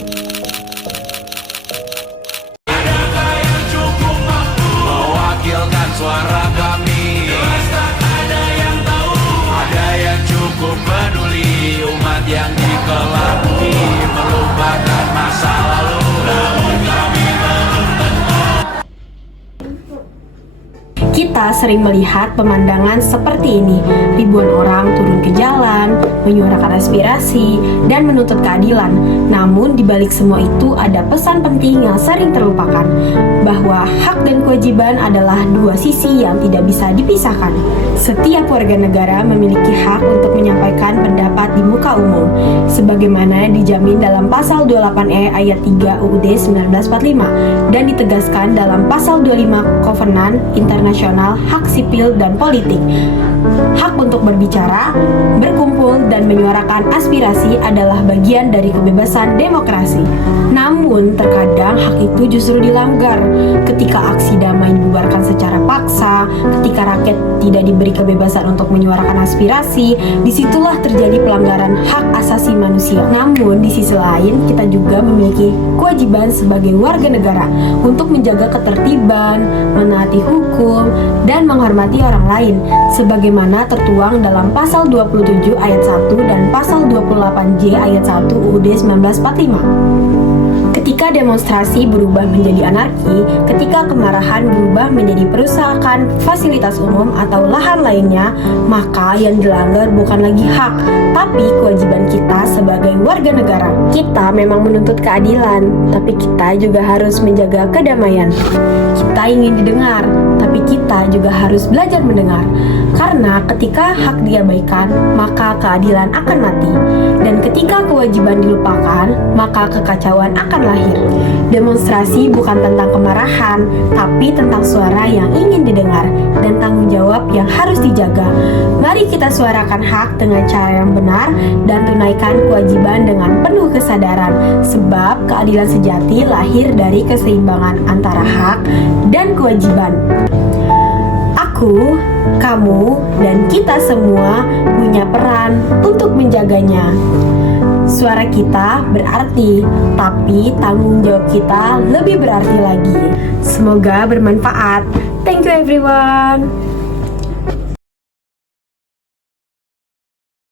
Adakah yang cukup mampu mewakilkan suara kami? Jelas tak ada yang tahu. Ada yang cukup peduli umat yang dikelabui, melupakan masa lalu. Namun kami belum tentu. Kita sering melihat pemandangan seperti ini. Ribuan orang turun ke jalan, menyuarakan aspirasi, dan menuntut keadilan. Namun di balik semua itu ada pesan penting yang sering terlupakan, bahwa hak dan kewajiban adalah dua sisi yang tidak bisa dipisahkan. Setiap warga negara memiliki hak untuk menyampaikan pendapat di muka umum, sebagaimana dijamin dalam pasal 28E ayat 3 UUD 1945 dan ditegaskan dalam pasal 25 Kovenan Internasional Hak Sipil dan Politik. Hak untuk berbicara, berkumpul, dan menyuarakan aspirasi adalah bagian dari kebebasan demokrasi. Namun, terkadang hak itu justru dilanggar ketika aksi damai dibubarkan secara paksa, ketika rakyat tidak diberi kebebasan untuk menyuarakan aspirasi, disitulah terjadi pelanggaran hak asasi manusia. Namun, di sisi lain, kita juga memiliki kewajiban sebagai warga negara untuk menjaga ketertiban, menaati hukum, dan menghormati orang lain, sebagaimana tertuang dalam pasal 27 ayat 1 dan pasal 28J ayat 1 UUD 1945. Ketika demonstrasi berubah menjadi anarki, ketika kemarahan berubah menjadi perusakan fasilitas umum atau lahan lainnya, maka yang dilanggar bukan lagi hak, tapi kewajiban kita sebagai warga negara. Kita memang menuntut keadilan, tapi kita juga harus menjaga kedamaian. Kita ingin didengar, tapi kita juga harus belajar mendengar. Karena ketika hak diabaikan, maka keadilan akan mati. Dan ketika kewajiban dilupakan, maka kekacauan akan lahir. Demonstrasi bukan tentang kemarahan, tapi tentang suara yang ingin didengar dan tanggung jawab yang harus dijaga. Mari kita suarakan hak dengan cara yang benar dan tunaikan kewajiban dengan penuh kesadaran, sebab keadilan sejati lahir dari keseimbangan antara hak dan kewajiban. Aku, kamu, dan kita semua punya peran untuk menjaganya. Suara kita berarti, tapi tanggung jawab kita lebih berarti lagi. Semoga bermanfaat. Thank you everyone.